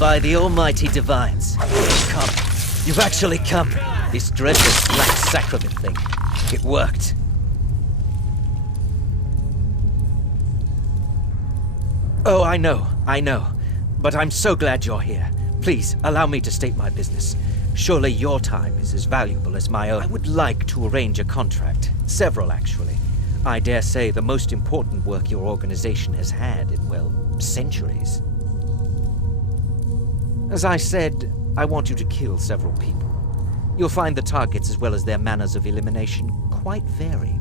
By the almighty divines. You've come. You've actually come. This dreadless black sacrament thing. It worked. Oh, I know. But I'm so glad you're here. Please, allow me to state my business. Surely your time is as valuable as my own. I would like to arrange a contract. Several, actually. I dare say the most important work your organization has had in, well, centuries. As I said, I want you to kill several people. You'll find the targets as well as their manners of elimination quite varied.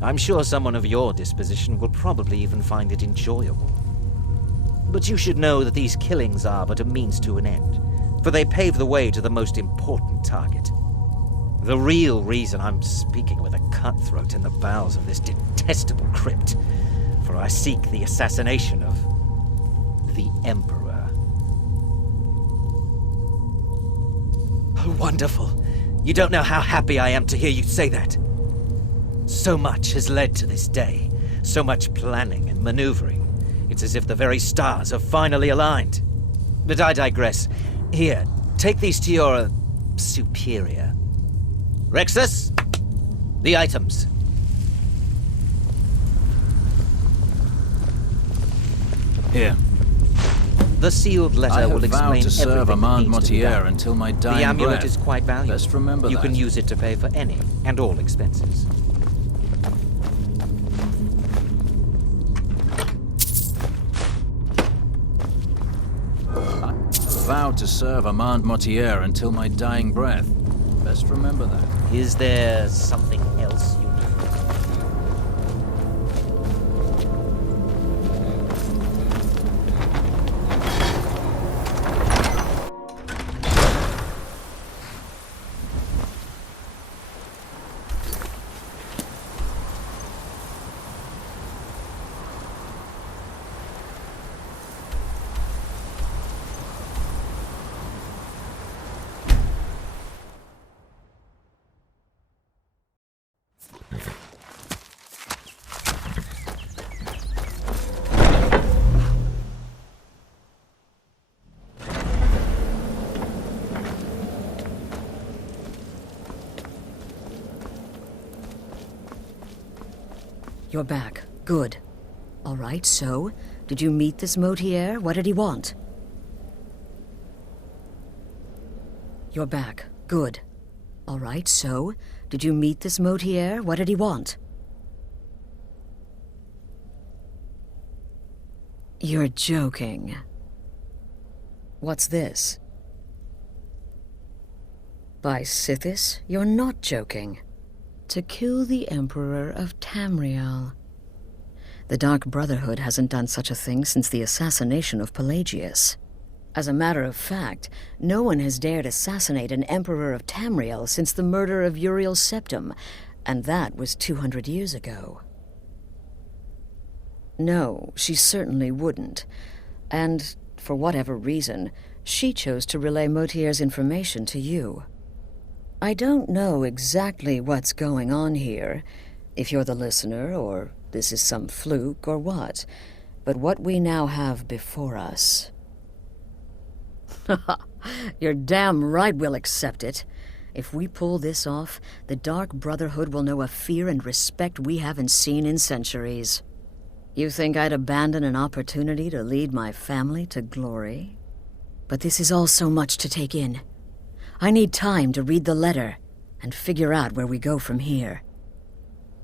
I'm sure someone of your disposition will probably even find it enjoyable. But you should know that these killings are but a means to an end, for they pave the way to the most important target. The real reason I'm speaking with a cutthroat in the bowels of this detestable crypt, for I seek the assassination of the Emperor. Oh, wonderful. You don't know how happy I am to hear you say that. So much has led to this day, so much planning and maneuvering. It's as if the very stars have finally aligned. But I digress. Here, take these to your superior. Rexus, the items. Here. The sealed letter will explain to serve everything that Armand needs to be Mortier done. until my dying The amulet breath. is quite valuable. Best remember You that. can use it to pay for any and all expenses. I vowed to serve Armand Mortier until my dying breath. Best remember that. Is there something else you do? You're back. Good. All right, so, did you meet this Mortier? What did he want? You're back. Good. All right, so, did you meet this Mortier? What did he want? You're joking. What's this? By Sithis, you're not joking. To kill the Emperor of Tamriel. The Dark Brotherhood hasn't done such a thing since the assassination of Pelagius. As a matter of fact, no one has dared assassinate an Emperor of Tamriel since the murder of Uriel Septim, and that was 200 years ago. No, she certainly wouldn't. And, for whatever reason, she chose to relay Mortier's information to you. I don't know exactly what's going on here, if you're the listener, or this is some fluke, or what. But what we now have before us... You're damn right we'll accept it. If we pull this off, the Dark Brotherhood will know a fear and respect we haven't seen in centuries. You think I'd abandon an opportunity to lead my family to glory? But this is all so much to take in. I need time to read the letter and figure out where we go from here.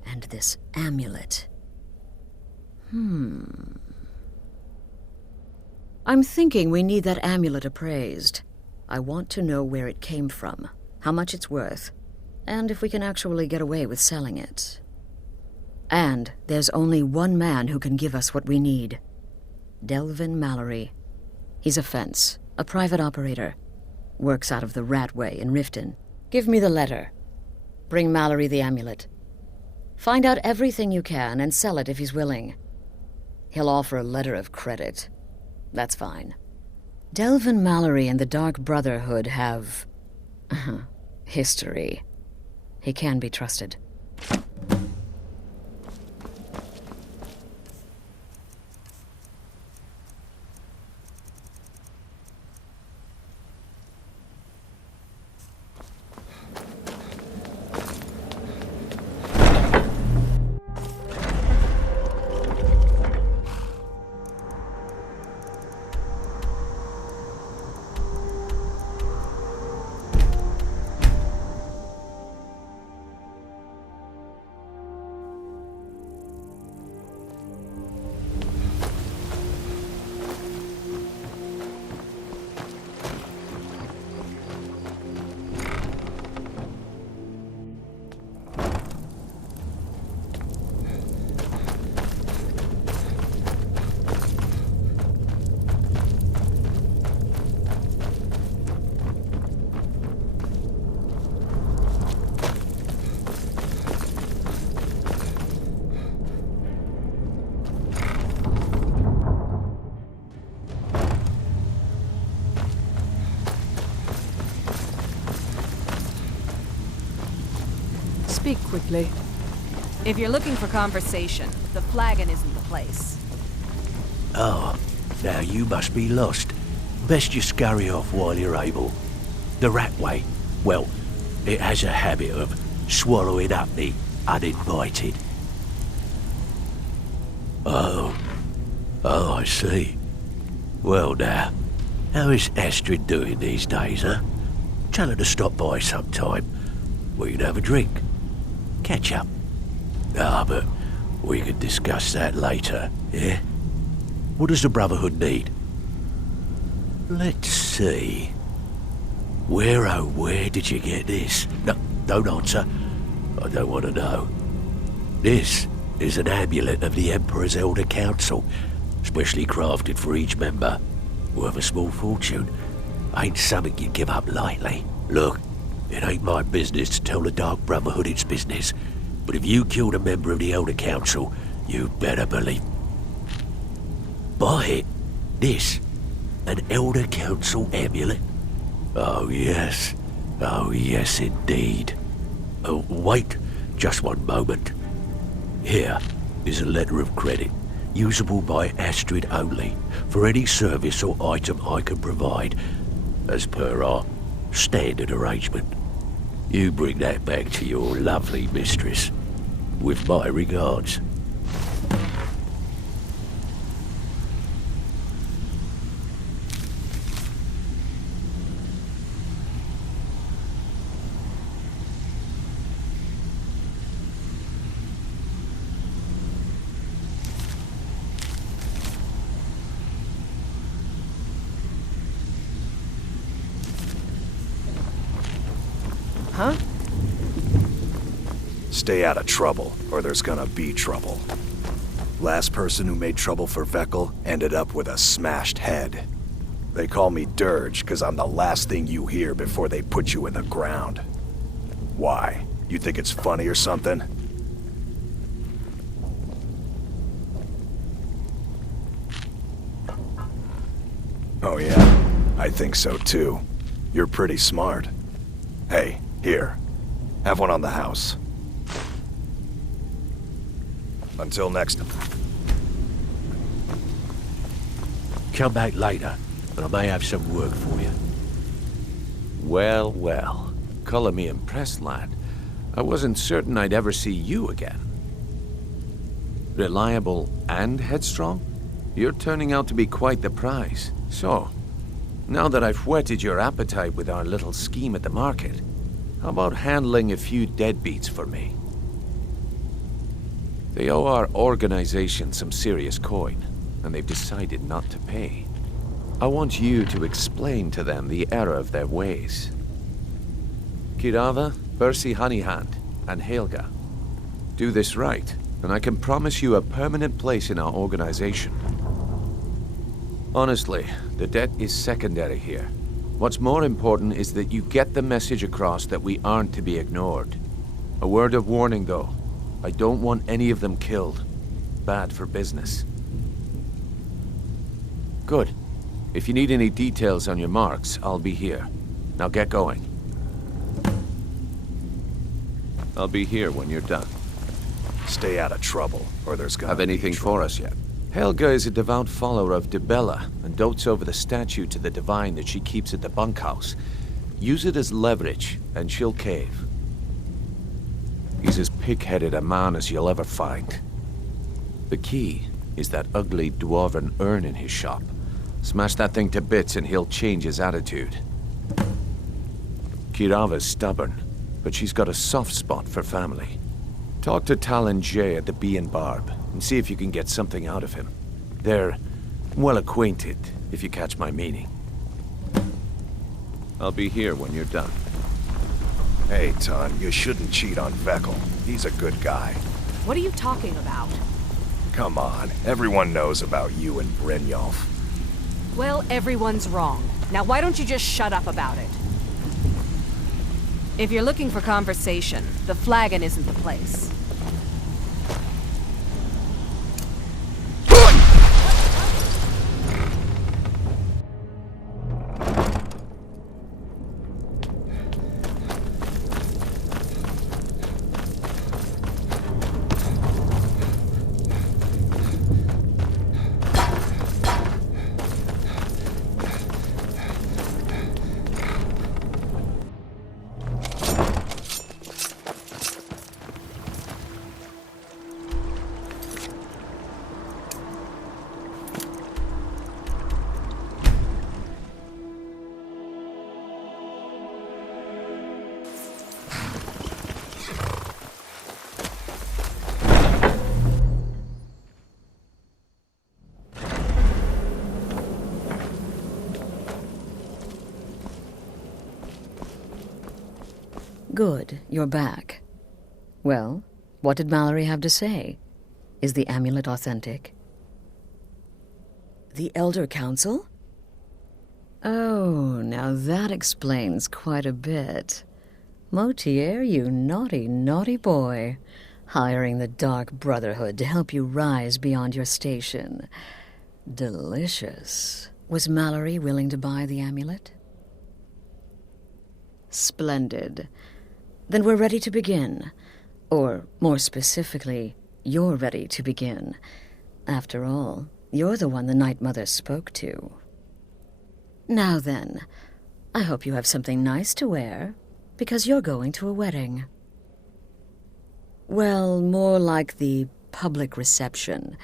And this amulet. I'm thinking we need that amulet appraised. I want to know where it came from, how much it's worth, and if we can actually get away with selling it. And there's only one man who can give us what we need. Delvin Mallory. He's a fence, a private operator. Works out of the Ratway in Riften. Give me the letter. Bring Mallory the amulet. Find out everything you can and sell it if he's willing. He'll offer a letter of credit. That's fine. Delvin Mallory and the Dark Brotherhood have... history. He can be trusted. Speak quickly. If you're looking for conversation, the flagon isn't the place. Oh, now you must be lost. Best you scurry off while you're able. The rat way, well, it has a habit of swallowing up the uninvited. Oh, I see. Well now, how is Astrid doing these days, huh? Tell her to stop by sometime. We can have a drink. Catch up. But we can discuss that later, yeah? What does the Brotherhood need? Let's see. Where did you get this? No, don't answer. I don't want to know. This is an amulet of the Emperor's Elder Council, specially crafted for each member. Worth a small fortune. Ain't something you'd give up lightly. Look, it ain't my business to tell the Dark Brotherhood its business, but if you killed a member of the Elder Council, you better believe. Buy it. This. An Elder Council amulet. Oh yes indeed. Oh, wait just one moment. Here is a letter of credit, usable by Astrid only, for any service or item I can provide, as per our standard arrangement. You bring that back to your lovely mistress, with my regards. Huh? Stay out of trouble, or there's gonna be trouble. Last person who made trouble for Veckel ended up with a smashed head. They call me Dirge because I'm the last thing you hear before they put you in the ground. Why? You think it's funny or something? Oh yeah, I think so too. You're pretty smart. Hey, here. Have one on the house. Until next time. Come back later, and I may have some work for you. Well, well. Color me impressed, lad. I wasn't certain I'd ever see you again. Reliable and headstrong? You're turning out to be quite the prize. So, now that I've whetted your appetite with our little scheme at the market, how about handling a few deadbeats for me? They owe our organization some serious coin, and they've decided not to pay. I want you to explain to them the error of their ways. Kirava, Percy Honeyhand, and Helga. Do this right, and I can promise you a permanent place in our organization. Honestly, the debt is secondary here. What's more important is that you get the message across that we aren't to be ignored. A word of warning, though. I don't want any of them killed. Bad for business. Good. If you need any details on your marks, I'll be here. Now get going. I'll be here when you're done. Stay out of trouble, or there's gonna Have anything be trouble. for us yet? Helga is a devout follower of Dibella and dotes over the statue to the divine that she keeps at the bunkhouse. Use it as leverage, and she'll cave. He's as pig-headed a man as you'll ever find. The key is that ugly dwarven urn in his shop. Smash that thing to bits and he'll change his attitude. Kirava's stubborn, but she's got a soft spot for family. Talk to Talon Jay at the Bee and Barb and see if you can get something out of him. They're well acquainted, if you catch my meaning. I'll be here when you're done. Hey, Ton, you shouldn't cheat on Veckel. He's a good guy. What are you talking about? Come on, everyone knows about you and Brynjolf. Well, everyone's wrong. Now why don't you just shut up about it? If you're looking for conversation, the flagon isn't the place. Good, you're back. Well, what did Mallory have to say? Is the amulet authentic? The Elder Council? Oh, now that explains quite a bit. Motier, you naughty, naughty boy. Hiring the Dark Brotherhood to help you rise beyond your station. Delicious. Was Mallory willing to buy the amulet? Splendid. Then we're ready to begin. Or, more specifically, you're ready to begin. After all, you're the one the Night Mother spoke to. Now then, I hope you have something nice to wear, because you're going to a wedding. Well, more like the public reception.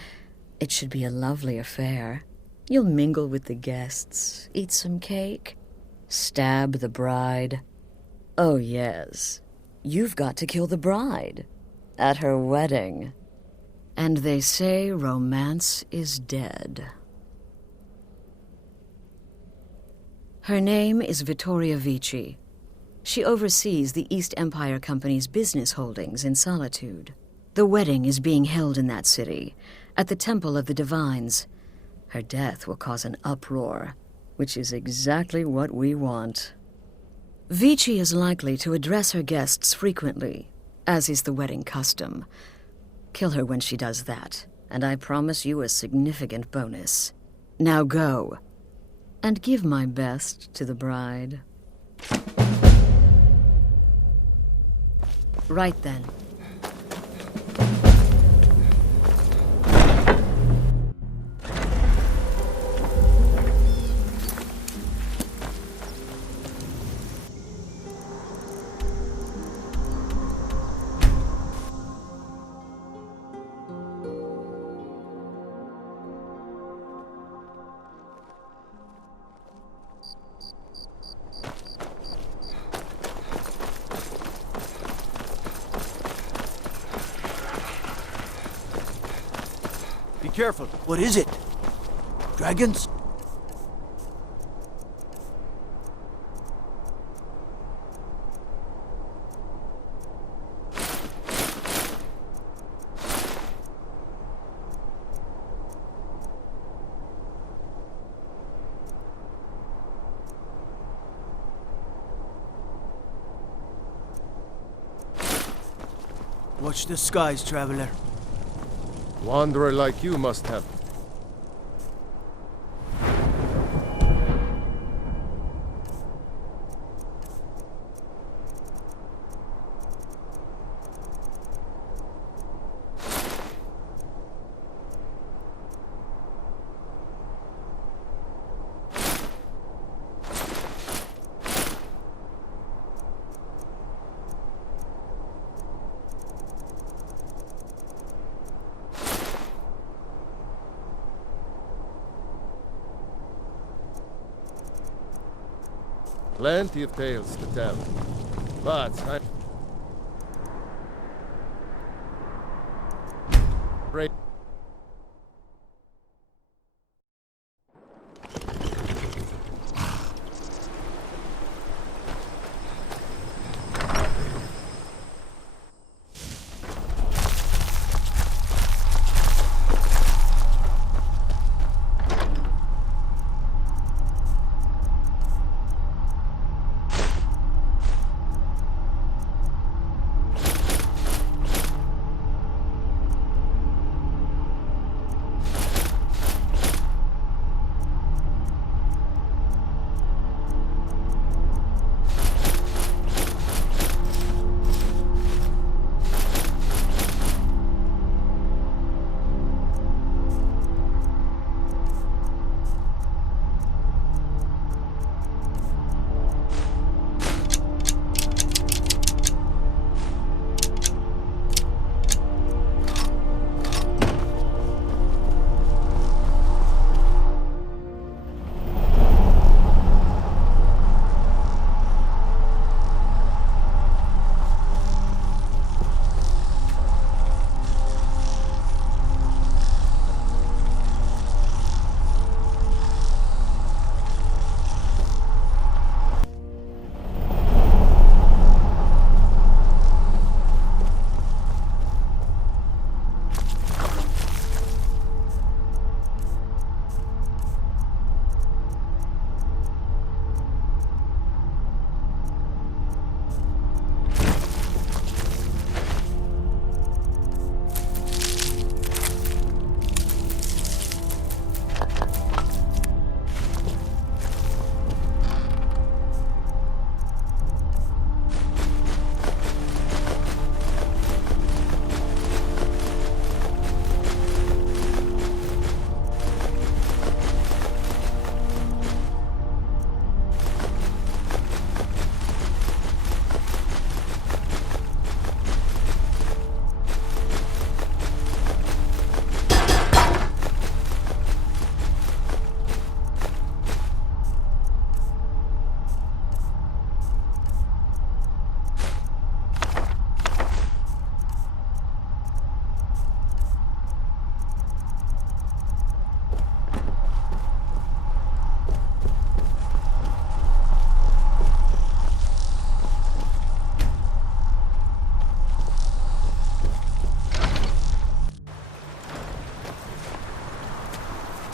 It should be a lovely affair. You'll mingle with the guests, eat some cake, stab the bride. Oh yes, you've got to kill the bride at her wedding. And they say romance is dead. Her name is Vittoria Vici. She oversees the East Empire Company's business holdings in Solitude. The wedding is being held in that city, at the Temple of the Divines. Her death will cause an uproar, which is exactly what we want. Vici is likely to address her guests frequently, as is the wedding custom. Kill her when she does that, and I promise you a significant bonus. Now go, and give my best to the bride. Right then. Be careful. What is it? Dragons? Watch the skies, traveler. Wanderer like you must have. Plenty of tales to tell. But I'm afraid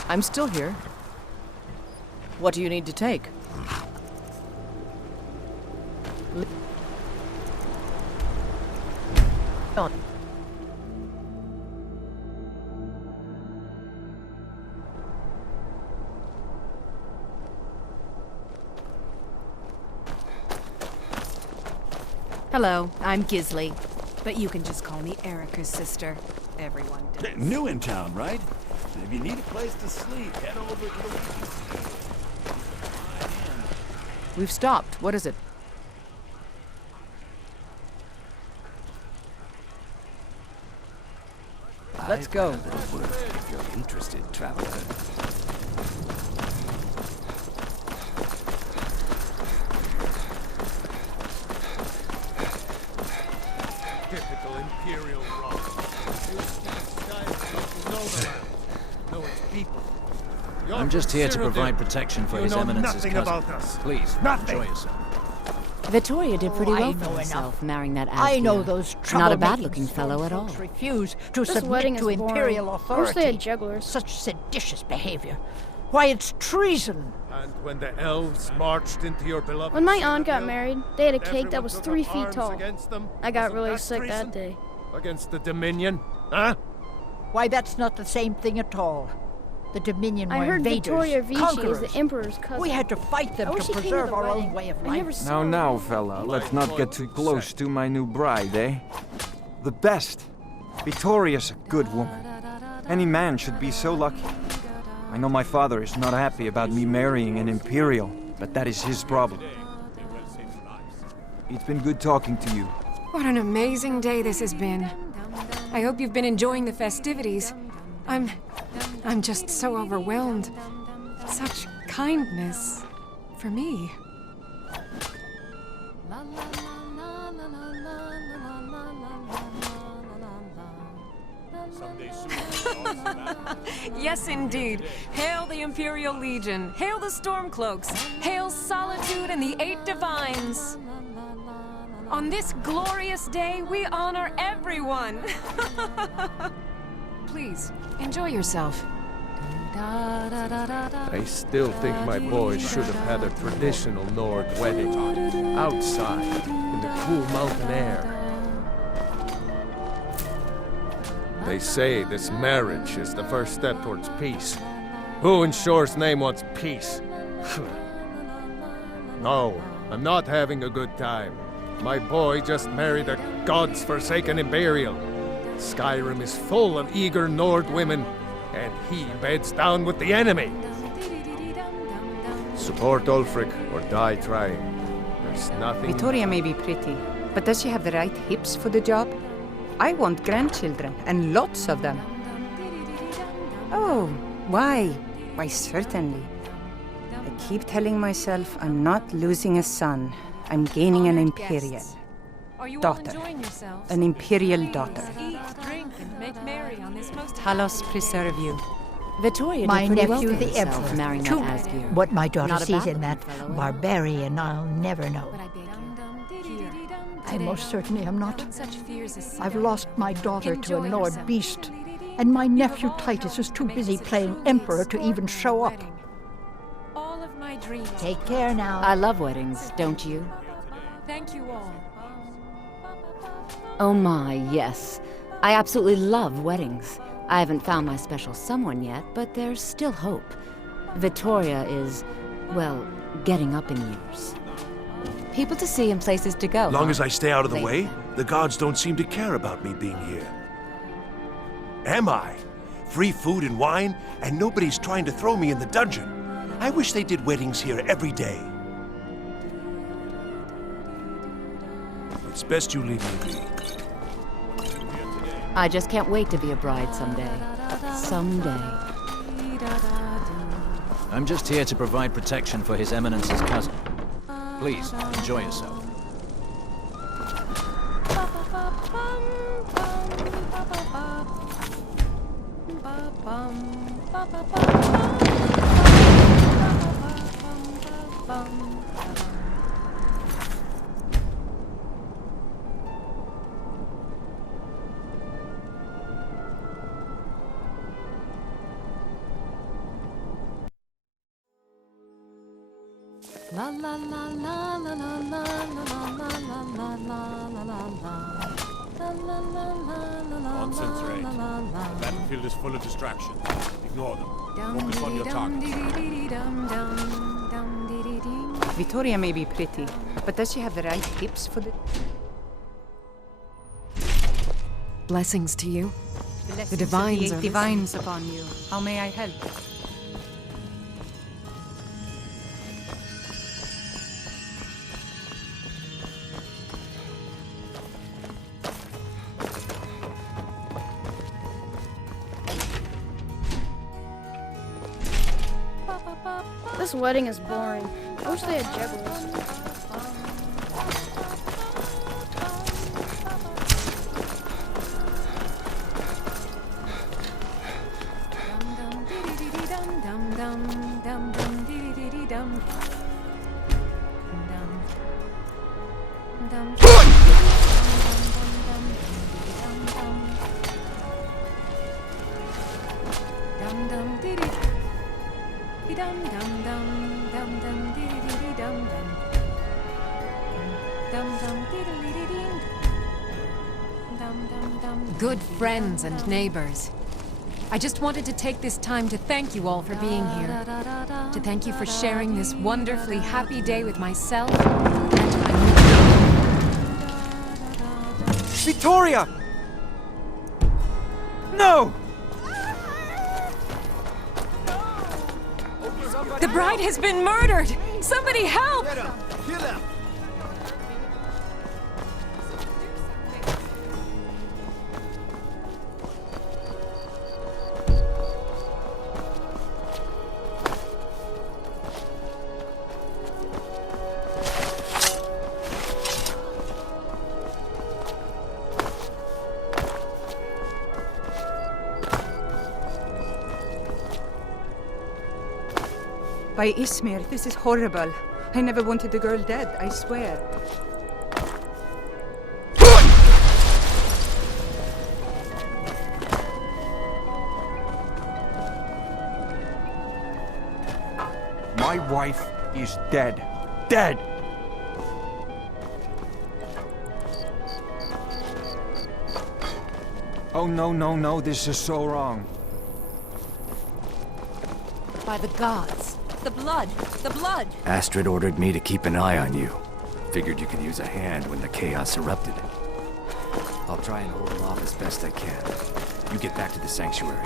I'm still here. What do you need to take? On. Hello, I'm Gisley. But you can just call me Erica's sister. Everyone does. New in town, right? If you need a place to sleep, head over to the... We've stopped. What is it? Let's go. If you're interested, traveler. Typical Imperial rock. You know the land. Know its people. You're I'm just here to Cyrodiil. provide protection for You His know Eminence's nothing cousin. about us. Please, Nothing. enjoy yourself. Vittoria did pretty I well know for herself, enough. marrying that Asgier. I know those Not a troublemaking bad-looking fellow stone at all. folks refuse to This submit wedding to is boring. imperial I wish authority. they had jugglers. Such seditious behavior. Why, it's treason. And when the elves marched into your beloved When my aunt got Cyrodiil, married, they had a cake everyone that was took 3 up feet arms tall. against them? I got Wasn't really that sick treason? that day. Against the Dominion? Huh? Why, that's not the same thing at all. The Dominion were I heard invaders, Vittoria Vici conquerors. is the Emperor's cousin. We had to fight them I to wish he came to preserve the our own wedding. way of I never life. saw him. Now, fella, let's not get too close to my new bride, eh? The best. Vittoria's a good woman. Any man should be so lucky. I know my father is not happy about me marrying an Imperial, but that is his problem. It's been good talking to you. What an amazing day this has been. I hope you've been enjoying the festivities. I'm just so overwhelmed. Such kindness for me. Yes, indeed. Hail the Imperial Legion. Hail the Stormcloaks. Hail Solitude and the 8 Divines. On this glorious day, we honor everyone. Please, enjoy yourself. I still think my boy should have had a traditional Nord wedding. Outside, in the cool mountain air. They say this marriage is the first step towards peace. Who in Shore's name wants peace? No, I'm not having a good time. My boy just married a god's-forsaken Imperial. Skyrim is full of eager Nord women, and he beds down with the enemy. Support Ulfric or die trying. There's nothing... Vittoria may be pretty, but does she have the right hips for the job? I want grandchildren, and lots of them. Oh, why? Why, certainly. I keep telling myself I'm not losing a son. I'm gaining an Imperial. Are you all Daughter. enjoying yourselves? An Imperial daughter. Eat, drink, and make merry on this most Talos preserve you. Vittoria My did pretty nephew, well for the herself, Emperor. marrying that Too Asgier. What my daughter Not a sees in bad-looking that fellow at all. barbarian, I'll never know. But I beg you, here, I today, most certainly am not. having such fears as I've Cyrodiil. lost my daughter to Enjoy a Nord yourself. beast, and my nephew all Titus is helped too make busy this a playing truly Emperor to even show up. wedding. All of my dreams. Take care now. I love weddings, don't you? Thank you all. Oh my, yes. I absolutely love weddings. I haven't found my special someone yet, but there's still hope. Vittoria is, well, getting up in years. People to see and places to go. Long as I stay out of the Late way, then. the gods don't seem to care about me being here. Am I? Free food and wine, and nobody's trying to throw me in the dungeon. I wish they did weddings here every day. It's best you leave me be. I just can't wait to be a bride someday. Someday. I'm just here to provide protection for His Eminence's cousin. Please, enjoy yourself. La la la la la la la la la la la la la la la. Nonsense, Raid. The battlefield is full of distractions. Ignore them. Focus on your targets. Vittoria may be pretty, but does she have the right hips for the... Blessings to you. Blessings The divines of are the eight divines upon you. How may I help? This wedding is boring. I wish they had jugglers. Good friends and neighbors. I just wanted to take this time to thank you all for being here. To thank you for sharing this wonderfully happy day with myself and my Victoria! No! The bride has been murdered! Somebody help! By Ismir, this is horrible. I never wanted the girl dead, I swear. My wife is dead. Dead! Oh, no, no, no, this is so wrong. By the gods. The blood! The blood! Astrid ordered me to keep an eye on you. Figured you could use a hand when the chaos erupted. I'll try and hold them off as best I can. You get back to the sanctuary.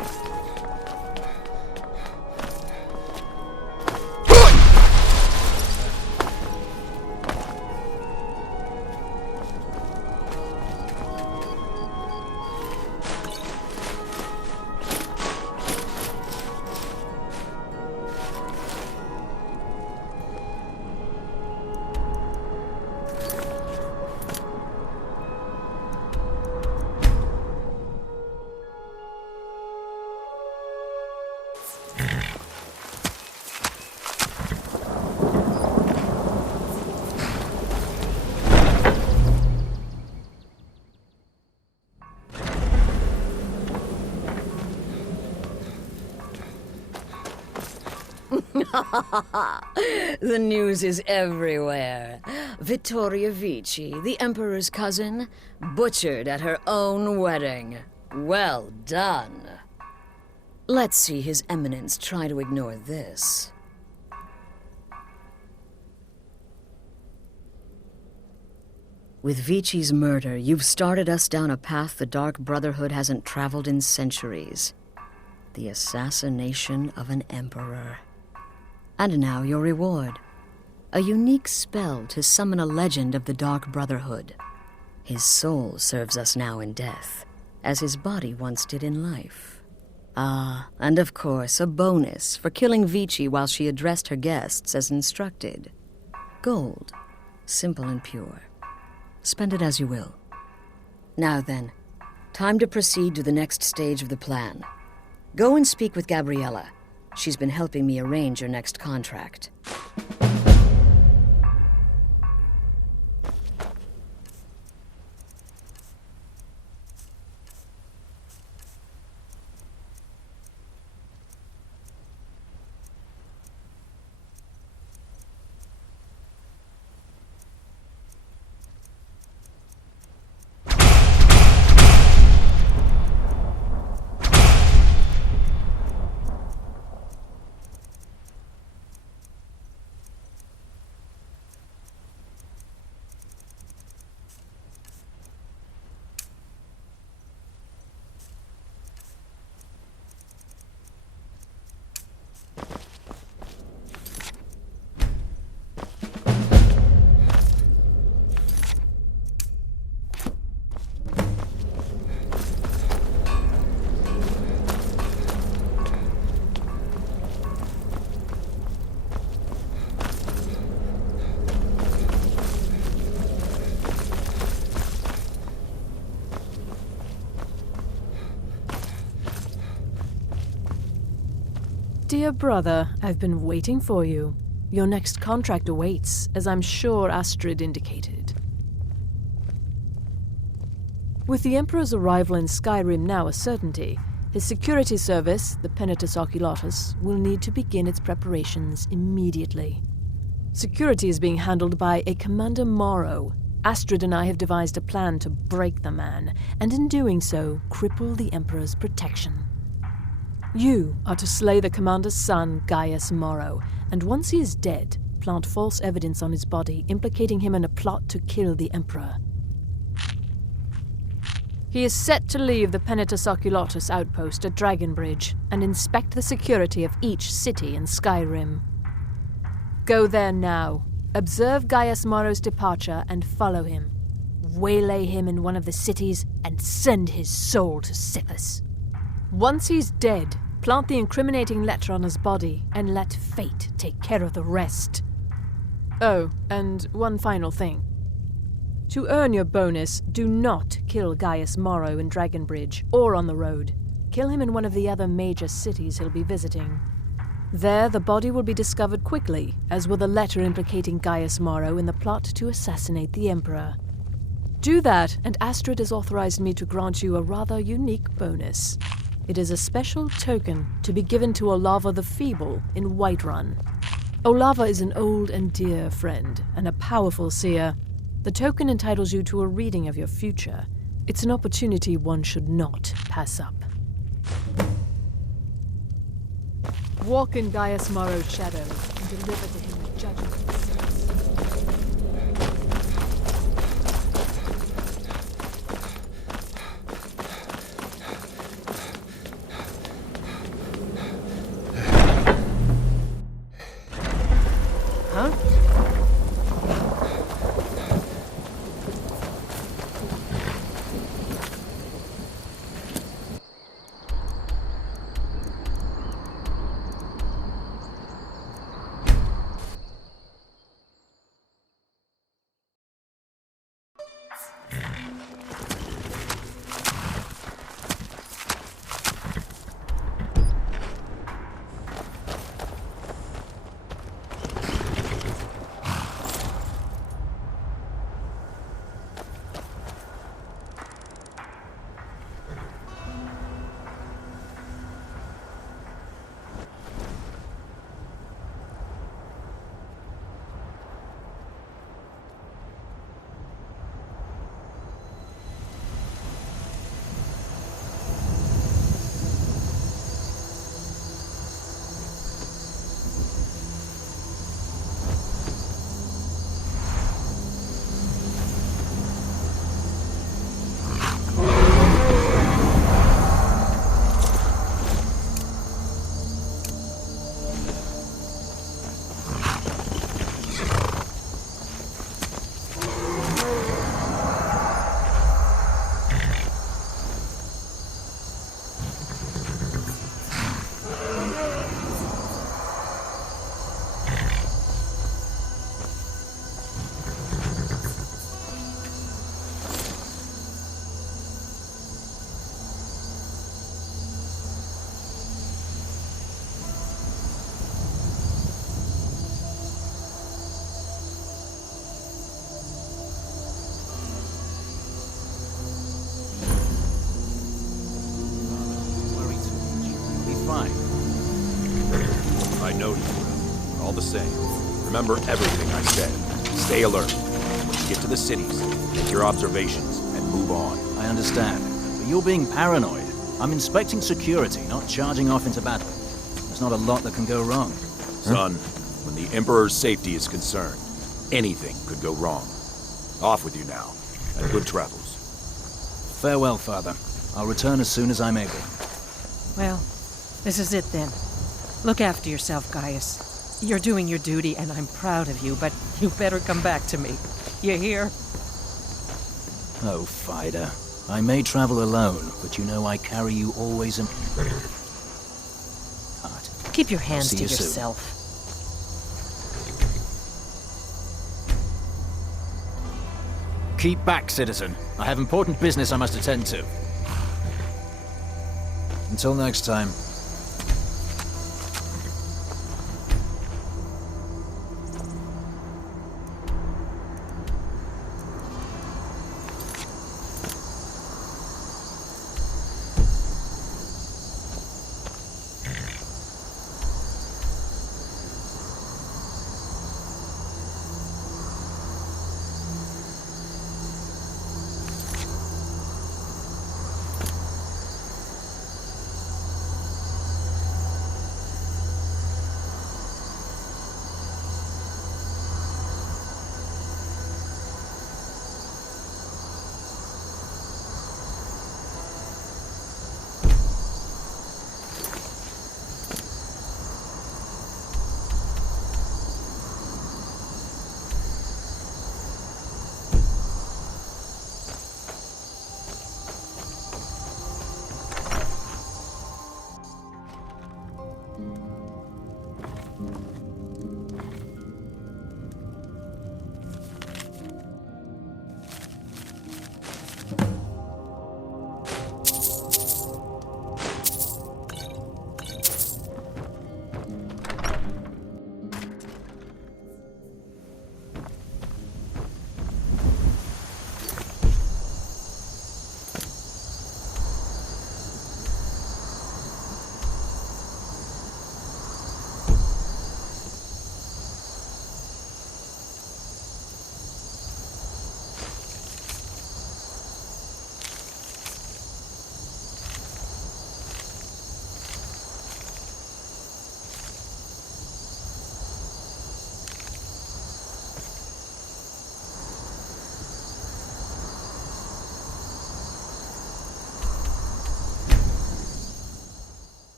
The news is everywhere. Vittoria Vici, the Emperor's cousin, butchered at her own wedding. Well done. Let's see His Eminence try to ignore this. With Vici's murder, you've started us down a path the Dark Brotherhood hasn't traveled in centuries. The assassination of an emperor. And now your reward. A unique spell to summon a legend of the Dark Brotherhood. His soul serves us now in death, as his body once did in life. Ah, and of course, a bonus for killing Vici while she addressed her guests as instructed. Gold, simple and pure. Spend it as you will. Now then, time to proceed to the next stage of the plan. Go and speak with Gabriella. She's been helping me arrange your next contract. Dear brother, I've been waiting for you. Your next contract awaits, as I'm sure Astrid indicated. With the Emperor's arrival in Skyrim now a certainty, his security service, the Penitus Oculatus, will need to begin its preparations immediately. Security is being handled by a Commander Morrow. Astrid and I have devised a plan to break the man, and in doing so, cripple the Emperor's protection. You are to slay the Commander's son, Gaius Morrow, and once he is dead, plant false evidence on his body, implicating him in a plot to kill the Emperor. He is set to leave the Penitus Oculatus outpost at Dragonbridge and inspect the security of each city in Skyrim. Go there now, observe Gaius Morrow's departure and follow him. Waylay him in one of the cities and send his soul to Sithis. Once he's dead, plant the incriminating letter on his body and let fate take care of the rest. Oh, and one final thing. To earn your bonus, do not kill Gaius Morrow in Dragonbridge or on the road. Kill him in one of the other major cities he'll be visiting. There, the body will be discovered quickly, as will the letter implicating Gaius Morrow in the plot to assassinate the Emperor. Do that, and Astrid has authorized me to grant you a rather unique bonus. It is a special token to be given to Olava the Feeble in Whiterun. Olava is an old and dear friend, and a powerful seer. The token entitles you to a reading of your future. It's an opportunity one should not pass up. Walk in Gaius Morrow's shadow and deliver to him the judgment. I know you will. All the same, remember everything I said. Stay alert. Get to the cities, make your observations, and move on. I understand, but you're being paranoid. I'm inspecting security, not charging off into battle. There's not a lot that can go wrong. Son, when the Emperor's safety is concerned, anything could go wrong. Off with you now, and good travels. Farewell, Father. I'll return as soon as I'm able. Well, this is it then. Look after yourself, Gaius. You're doing your duty, and I'm proud of you, but you better come back to me. You hear? Oh, Fida. I may travel alone, but you know I carry you always in heart. Keep your hands See to you soon. yourself. Keep back, citizen. I have important business I must attend to. Until next time.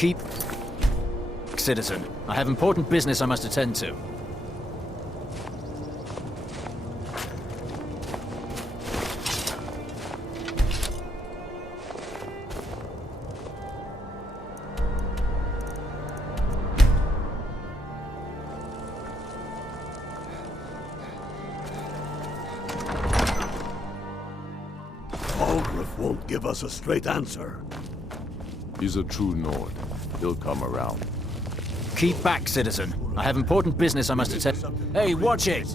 Keep... Citizen, I have important business I must attend to. Algriff won't give us a straight answer. He's a true Nord. He'll come around. Keep back, citizen. I have important business I must attend. Hey, watch it!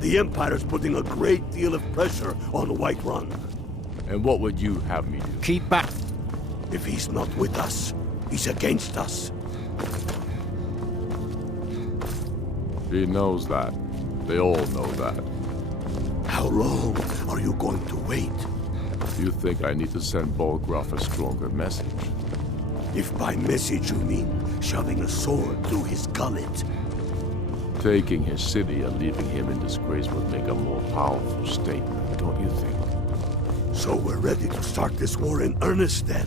The Empire's putting a great deal of pressure on Whiterun. And what would you have me do? Keep back! If he's not with us, he's against us. He knows that. They all know that. How long are you going to wait? You think I need to send Bolgraf a stronger message? If by message you mean shoving a sword through his gullet. Taking his city and leaving him in disgrace would make a more powerful statement, don't you think? So we're ready to start this war in earnest then?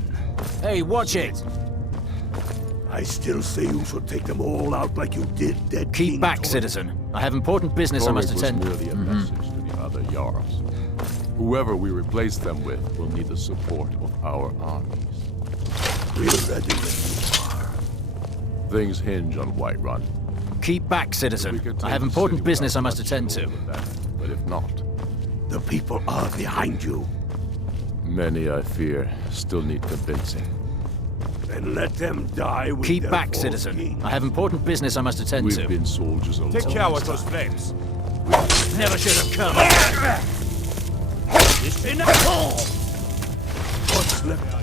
Hey, watch it! I still say you should take them all out like you did dead Keep King back, Torrik. citizen. I have important business I must attend to. Was merely a message to the other Jarls. Whoever we replace them with will need the support of our armies. We're ready when you are. Things hinge on Whiterun. Keep back, citizen. I have important business I must attend to. But if not... The people are behind you. Many, I fear, still need convincing. Then let them die with Keep their back, false citizen. king. I have important business I must attend to. We've been soldiers alone. Take care with those flames. Never should have come. It's enough! What's left?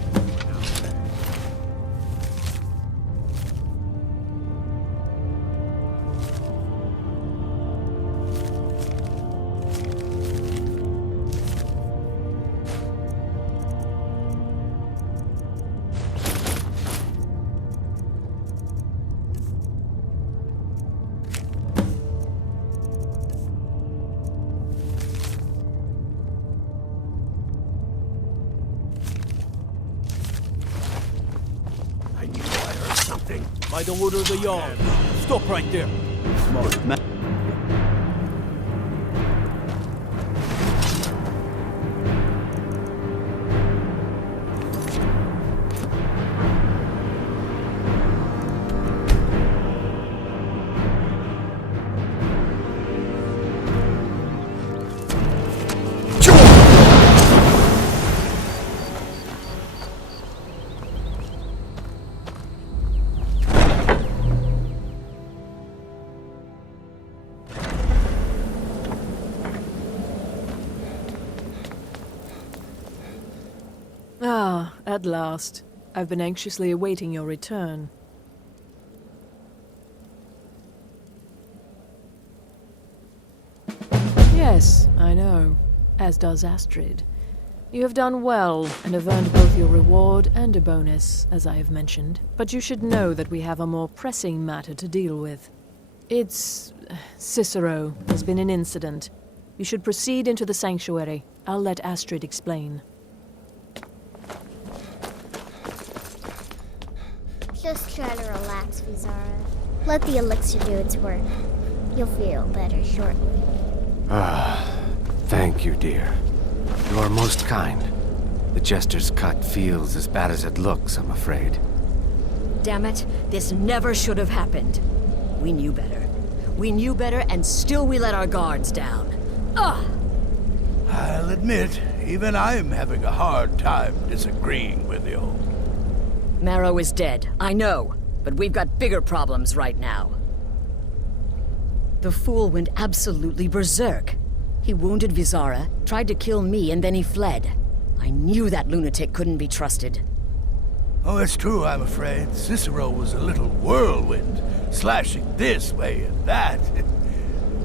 By the wood of the yard. Stop right there. Smart man. Ah, at last. I've been anxiously awaiting your return. Yes, I know. As does Astrid. You have done well, and have earned both your reward and a bonus, as I have mentioned. But you should know that we have a more pressing matter to deal with. It's... Cicero. There's been an incident. You should proceed into the sanctuary. I'll let Astrid explain. Just try to relax, Vizara. Let the elixir do its work. You'll feel better shortly. Thank you, dear. You are most kind. The Jester's cut feels as bad as it looks, I'm afraid. Damn it, this never should have happened. We knew better. We knew better, and still we let our guards down. Ugh! I'll admit, even I'm having a hard time disagreeing with you. Marrow is dead, I know, but we've got bigger problems right now. The fool went absolutely berserk. He wounded Vizara, tried to kill me, and then he fled. I knew that lunatic couldn't be trusted. Oh, it's true, I'm afraid. Cicero was a little whirlwind, slashing this way and that.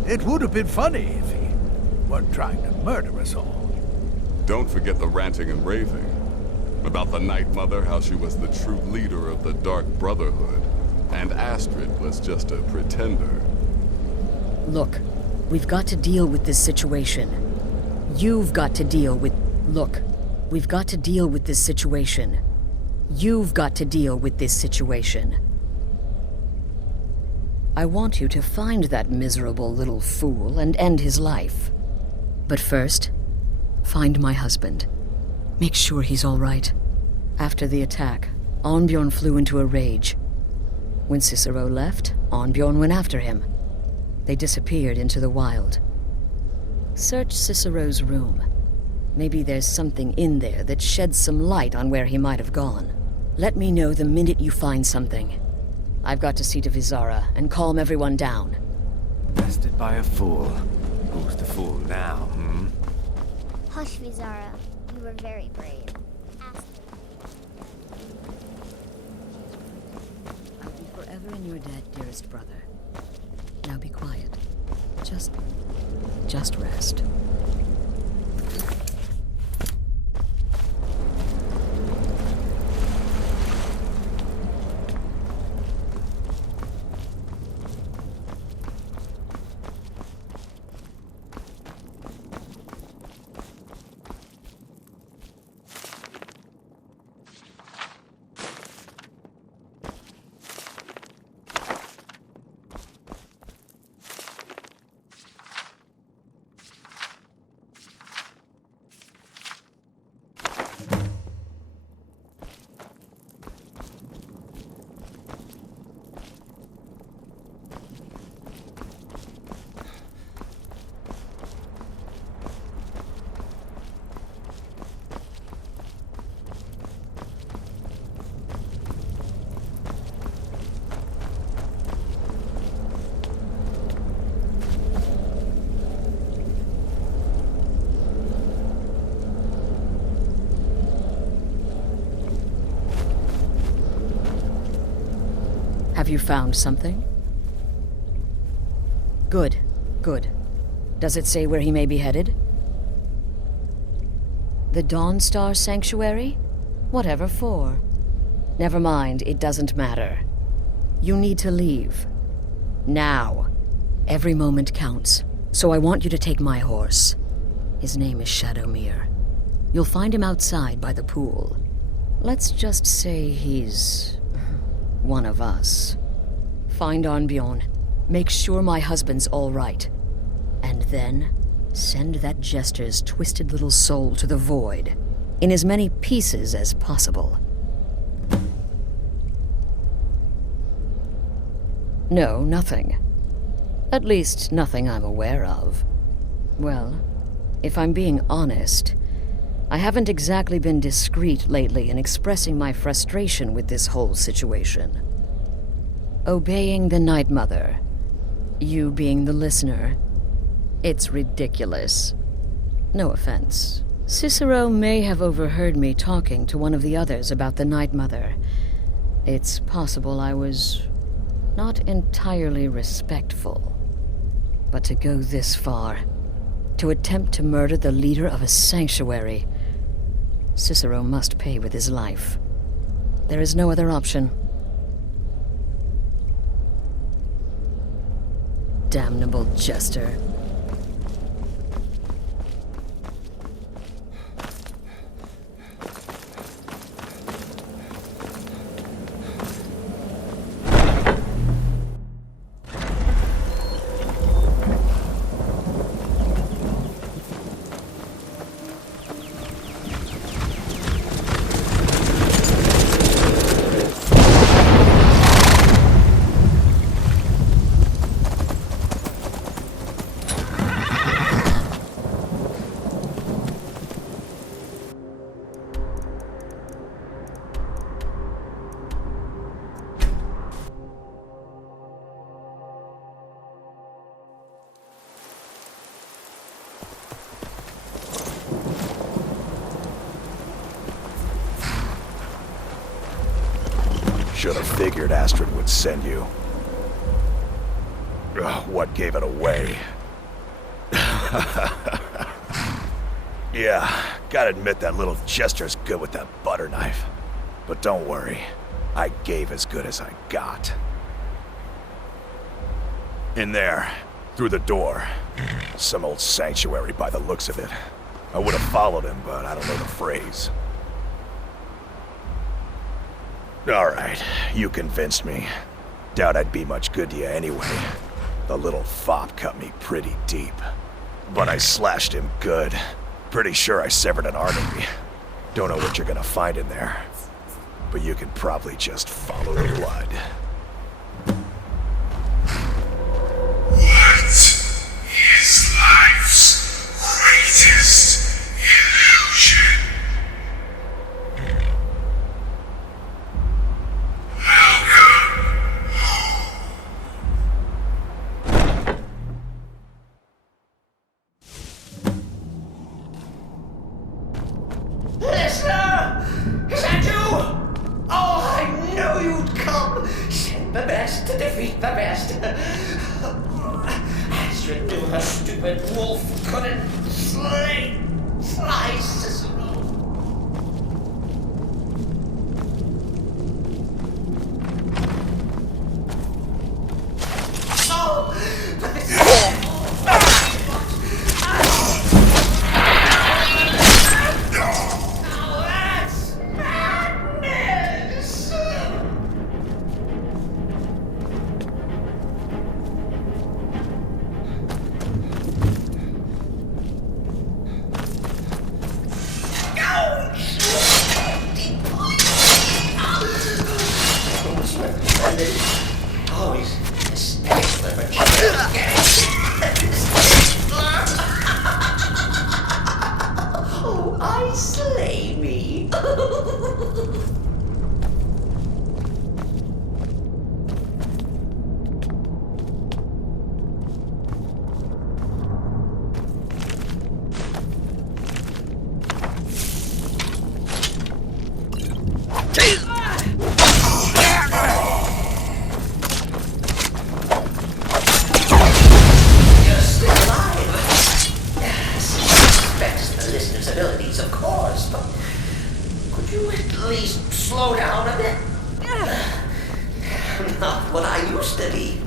It would have been funny if he weren't trying to murder us all. Don't forget the ranting and raving. About the Night Mother, how she was the true leader of the Dark Brotherhood, and Astrid was just a pretender. Look, we've got to deal with this situation. You've got to deal with... Look, we've got to deal with this situation. You've got to deal with this situation. I want you to find that miserable little fool and end his life. But first, find my husband. Make sure he's all right. After the attack, Arnbjorn flew into a rage. When Cicero left, Arnbjorn went after him. They disappeared into the wild. Search Cicero's room. Maybe there's something in there that sheds some light on where he might have gone. Let me know the minute you find something. I've got to see to Vizara and calm everyone down. Bested by a fool. Who's the fool now, hmm? Hush, Vizara. You were very brave. I'll be forever in your debt, dearest brother. Now be quiet. Just rest. Have you found something? Good, good. Does it say where he may be headed? The Dawnstar Sanctuary? Whatever for. Never mind, it doesn't matter. You need to leave. Now. Every moment counts, so I want you to take my horse. His name is Shadowmere. You'll find him outside by the pool. Let's just say he's one of us. Find Arnbjorn. Make sure my husband's all right. And then send that jester's twisted little soul to the void, in as many pieces as possible. No, nothing. At least, nothing I'm aware of. Well, if I'm being honest, I haven't exactly been discreet lately in expressing my frustration with this whole situation. Obeying the Night Mother, you being the listener, it's ridiculous. No offense. Cicero may have overheard me talking to one of the others about the Night Mother. It's possible I was not entirely respectful. But to go this far, to attempt to murder the leader of a sanctuary, Cicero must pay with his life. There is no other option. Damnable jester. Should have figured Astrid would send you. Ugh, what gave it away? Yeah, gotta admit that little jester's good with that butter knife. But don't worry, I gave as good as I got. In there, through the door. Some old sanctuary by the looks of it. I would have followed him, but I don't know the phrase. Alright, you convinced me. Doubt I'd be much good to you anyway. The little fop cut me pretty deep. But I slashed him good. Pretty sure I severed an artery. Don't know what you're gonna find in there. But you can probably just follow the blood. What is life's greatest illusion? Listener! Is that you? Oh, I knew you'd come! Send the best to defeat the best. Astrid knew her stupid wolf couldn't slice Cicero. Oh, but this always a stickler for oh, I slay me. Abilities, of course, but could you at least slow down a bit? Not what I used to be.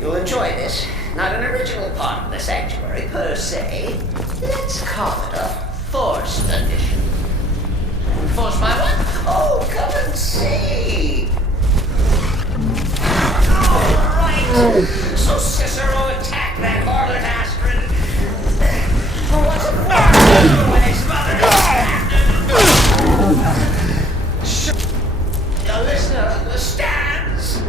You'll enjoy this. Not an original part of the sanctuary per se. Let's call it a forced addition. Forced by what? Oh, come and see. All right. So Cicero attacked that harlot Astrid. What's it when his mother? The listener understands.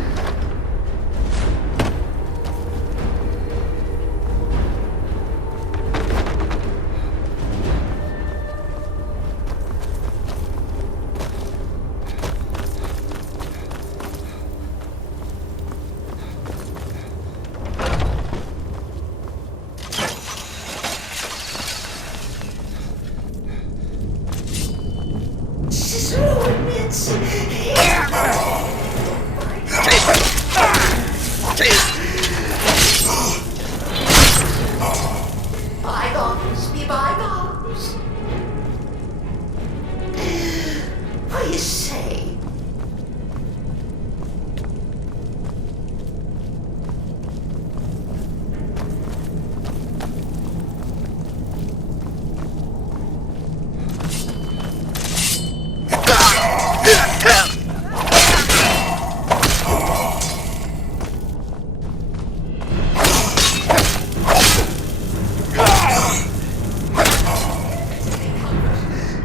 Cicero admits. Bygones be bygones. What do you say?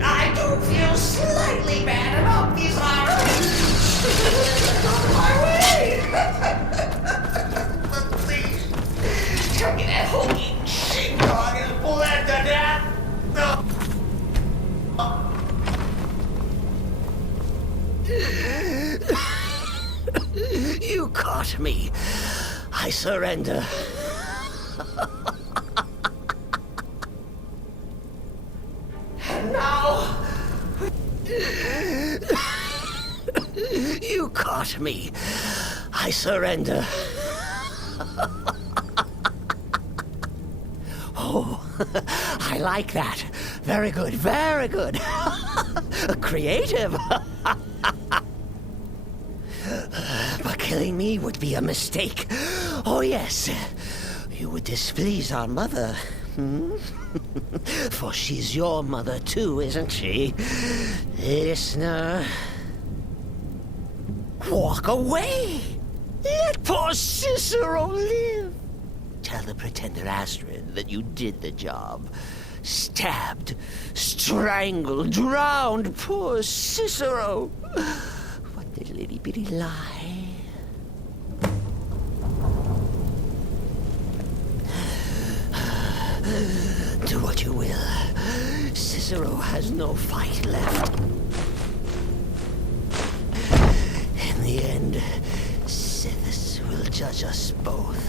I do feel slightly bad about these arrows. On my way. But please, tell me that holy sheepdog is bled to death. You caught me. I surrender. And now... You caught me. I surrender. Oh, I like that. Very good, very good. Creative. But killing me would be a mistake. Oh, yes. You would displease our mother. For she's your mother too, isn't she? Listener. Walk away. Let poor Cicero live. Tell the pretender Astrid that you did the job. Stabbed, strangled, drowned poor Cicero. What little itty-bitty lie. Do what you will. Cicero has no fight left. In the end, Sithis will judge us both.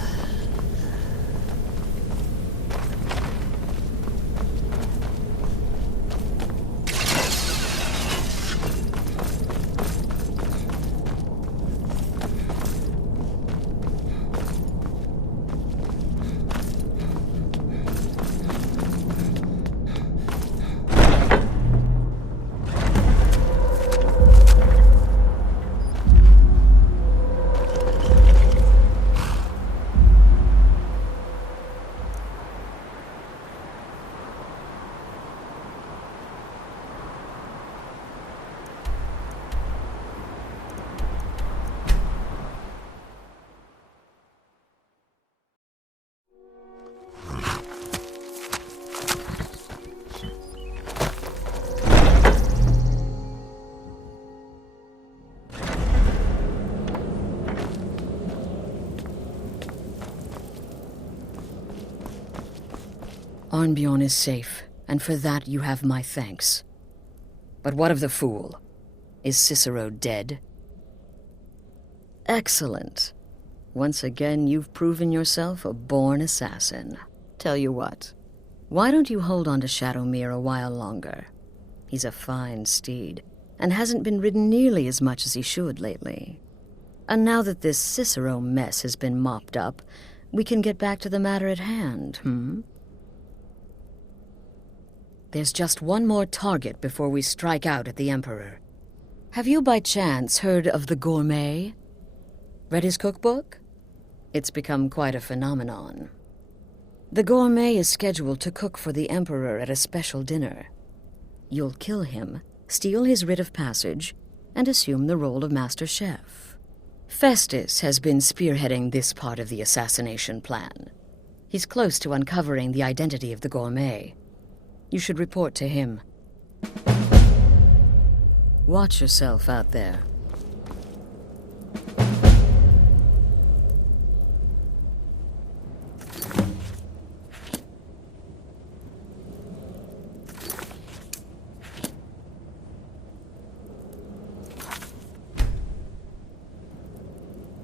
Arnbjorn is safe, and for that you have my thanks. But what of the fool? Is Cicero dead? Excellent. Once again, you've proven yourself a born assassin. Tell you what, why don't you hold on to Shadowmere a while longer? He's a fine steed, and hasn't been ridden nearly as much as he should lately. And now that this Cicero mess has been mopped up, we can get back to the matter at hand, There's just one more target before we strike out at the Emperor. Have you by chance heard of the Gourmet? Read his cookbook? It's become quite a phenomenon. The Gourmet is scheduled to cook for the Emperor at a special dinner. You'll kill him, steal his writ of passage, and assume the role of Master Chef. Festus has been spearheading this part of the assassination plan. He's close to uncovering the identity of the Gourmet. You should report to him. Watch yourself out there.